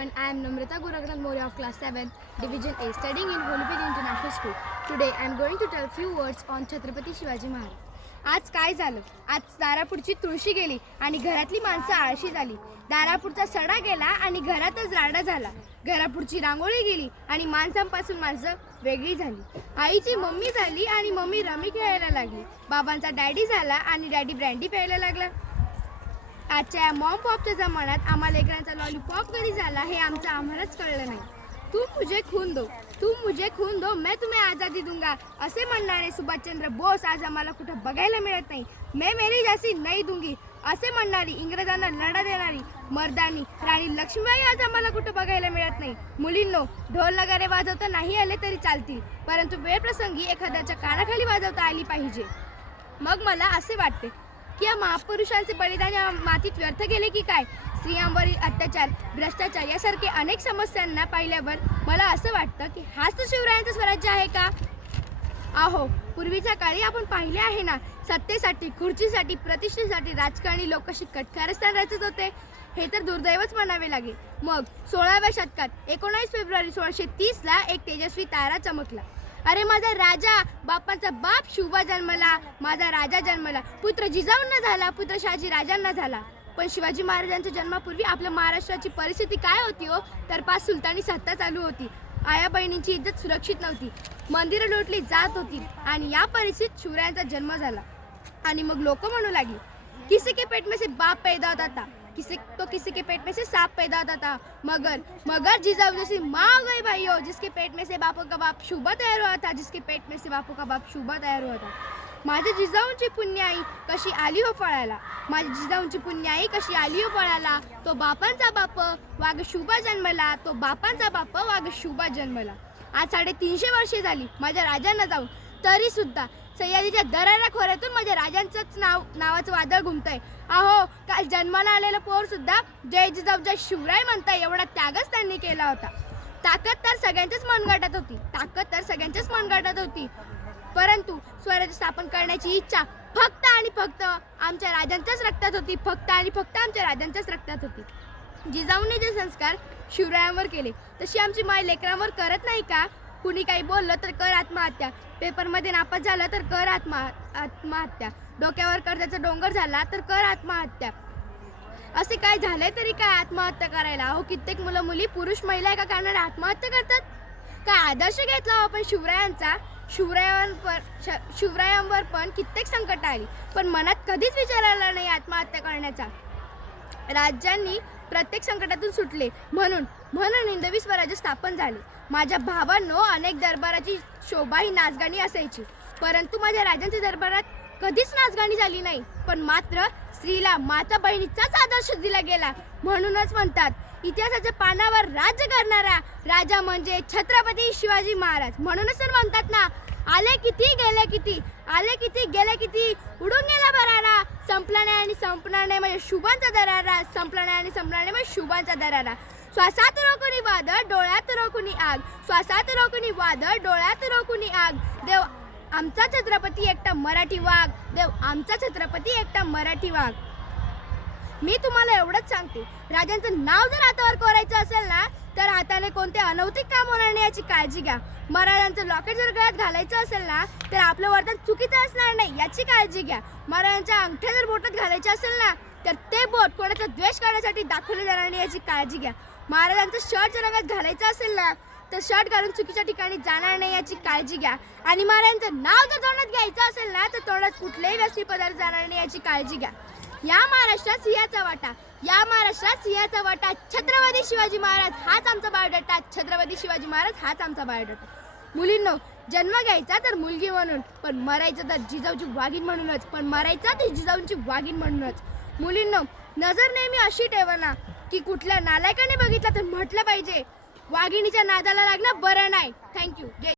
everyone, I am Namrata Guragnath Moria of class 7, division A, studying in Holipet International School. Today I am going to tell few words on Chhatrapati Shivaji Maharaj. आज काय झालं? आज दारापुढची तुळशी गेली आणि घरातली माणसं आळशी झाली. दारापुढचा सडा गेला आणि घरातच राडा झाला. घरापुढची रांगोळी गेली आणि माणसांपासून माणसं वेगळी झाली. आईची मम्मी झाली आणि मम्मी रमी खेळायला लागली. बाबांचा डॅडी झाला आणि डॅडी ब्रँडी प्यायला लागला. आजच्या या मॉम पॉपच्या जमान्यात आम्हा लेकरांचा लॉलीपॉप कधी झाला हे आम्हालाच कळलं नाही. तुम मुझे खून दो मैं तुम्हें आज़ादी दूंगा असे म्हणणारे सुभाषचंद्र बोस आज आम्हाला कुठं बघायला मिळत नाही. मैं मेरी जासी नहीं दूंगी असे म्हणणारी इंग्रजांना लढा देणारी मर्दानी राणी लक्ष्मीबाई आज आम्हाला कुठं बघायला मिळत नाही. मुलींनो, ढोल नगारे वाजवता नाही आले तरी चालतील, परंतु वेळप्रसंगी एखाद्याच्या कानाखाली वाजवता आली पाहिजे. मग मला असे वाटते की या महापुरुषांचे बलिदान या मातीत व्यर्थ गेले की काय? स्त्रियांवरील अत्याचार, भ्रष्टाचार यासारखे अनेक समस्यांना पाहिल्यावर मला असं वाटतं की हाच तर शिवरायांचं स्वराज्य आहे का? अहो, पूर्वीच्या काळी आपण पाहिले आहे ना, सत्तेसाठी, खुर्चीसाठी, प्रतिष्ठेसाठी राजकारणी लोक कशी कटकारस्थान रचत होते. हे तर दुर्दैवच म्हणावे लागेल. मग 16व्या शतकात 19 फेब्रुवारी 1630ला एक तेजस्वी तारा चमकला. अरे माझा राजा, बापांचा बाप शुभा जन्मला, माझा राजा जन्मला. पुत्र जिजाऊंना झाला, पुत्र शहाजी राजांना झाला. पण शिवाजी महाराजांच्या जन्मापूर्वी आपल्या महाराष्ट्राची परिस्थिती काय होती हो? तर 5 सुलतानी सत्ता चालू होती. आया बहिणींची इज्जत सुरक्षित नव्हती. मंदिरं लुटली जात होती आणि या परिस्थितीत शिवरायांचा जन्म झाला. आणि मग लोक म्हणू लागली, किसी के पेट में से बाप पैदा होता था, किसी के पेट में से सांप पैदा होता था. मगर जिजाऊ जैसी माँ हो गई भाइयों, जिसके पेट में से बापों का बाप शुभा तयार हुआ था, जिसके पेट में से बापों का बाप शुभा तयार हुआ था. माझ्या जिजाऊंची पुण्याई कशी आली हो फळाला, माझ्या जिजाऊंची पुण्याई कशी आली हो फळाला. तो बापांचा बाप वाघ शुभा जन्मला, तो बापांचा बाप वाघ शुभा जन्मला. आज 350 वर्षे झाली माझ्या राजांना जाऊन, तरी सुद्धा सह्याद्रीच्या दरारा खोऱ्यातून माझ्या राजांचंच नावाचं वादळ घुमतंय. अहो, काल जन्माला आलेलं पोर सुद्धा जय जिजाऊ जय शिवराय म्हणताय एवढा त्यागच त्यांनी केला होता. ताकद तर सगळ्यांच्याच मनगटात होती, परंतु स्वराज्य स्थापन करण्याची इच्छा फक्त आणि फक्त आमच्या राजांच्याच रक्तात होती. आमच्या राजांच्याच रक्तात होती. जिजाऊने जे संस्कार शिवरायांवर केले तशी आमची माय लेकरांवर करत नाही का? कुणी काही बोललं तर कर आत्महत्या, पेपरमध्ये नापास झालं तर कर आत्महत्या, डोक्यावर कर्जाचा डोंगर झाला तर कर आत्महत्या. असे काय झालंय तरी काय आत्महत्या करायला? अहो, कित्येक मुलं मुली, पुरुष महिला एका कारणाने आत्महत्या करतात. काय आदर्श घेतला आपण शिवरायांचा? शिवरायांवर पण कित्येक संकट आली, पण मनात कधीच विचार आला नाही आत्महत्या करण्याचा. राज्यांनी प्रत्येक संकटातून सुटले म्हणून हिंदवी स्वराज्य स्थापन झाले. माझ्या भावांनो, अनेक दरबाराची शोभा ही नाचगाणी असायची, परंतु माझ्या राजांच्या दरबारात कधीच नाचगाणी झाली नाही. पण मात्र स्त्रीला माता बहिणीचाच आदर्श दिला गेला. म्हणूनच म्हणतात, इतिहासाच्या पानावर राज्य करणारा राजा म्हणजे छत्रपती शिवाजी महाराज. म्हणूनच तर म्हणतात ना, आले किती गेले किती, आले किती गेले किती, उडून गेला बरारा, संपला नाही आणि संपणार नाही म्हणजे शुभांचा दरारा, संपला नाही आणि संपणार नाही म्हणजे शुभांचा दरारा. श्वासात रोखुनी वादळ, डोळ्यात रोखुनी आग, श्वासात रोखुनी वादळ, डोळ्यात रोखुनी आग. देव आमचा छत्रपती एकटा मराठी वाघ, देव आमचा छत्रपती एकटा मराठी वाघ. मी तुम्हाला एवढंच सांगते, राजांचं नाव जर हातावर कोरायचं असेल ना, तर हाताने कोणते अनौतिक काम होणार नाही याची काळजी घ्या. महाराजांचं लॉकेट जर गळ्यात घालायचं असेल ना, तर आपलं वर्तन चुकीचं असणार नाही याची काळजी घ्या. महाराजांच्या अंगठ्या जर बोटात घालायचे असेल ना, तर ते बोट कोणाचा द्वेष करण्यासाठी दाखवले जाणार नाही याची काळजी घ्या. महाराजांचं शर्ट जर रंगात घालायचं असेल ना, तर शर्ट घालून चुकीच्या ठिकाणी जाणार नाही याची काळजी घ्या. आणि महाराजांचं नाव जर तोंडात घ्यायचं असेल ना, तर तोंडात कुठलेही व्यवस्थित पदार्थ जाणार नाही याची काळजी घ्या. या महाराष्ट्रात सिंहाचा वाटा, छत्रपती शिवाजी महाराज हाच आमचा बायोडाटा, छत्रपती शिवाजी महाराज हाच आमचा बायोडाटा. मुलींनो, जन्म घ्यायचा तर मुलगी म्हणून, पण मरायचं तर जिजाऊची वाघीण म्हणूनच. मुलींनो, नजर नेहमी अशी ठेवा ना की कुठल्या नालायकाने बघितलं तर म्हटलं पाहिजे, वाघिणीच्या नादाला लागणं बरं नाही. थँक्यू. जय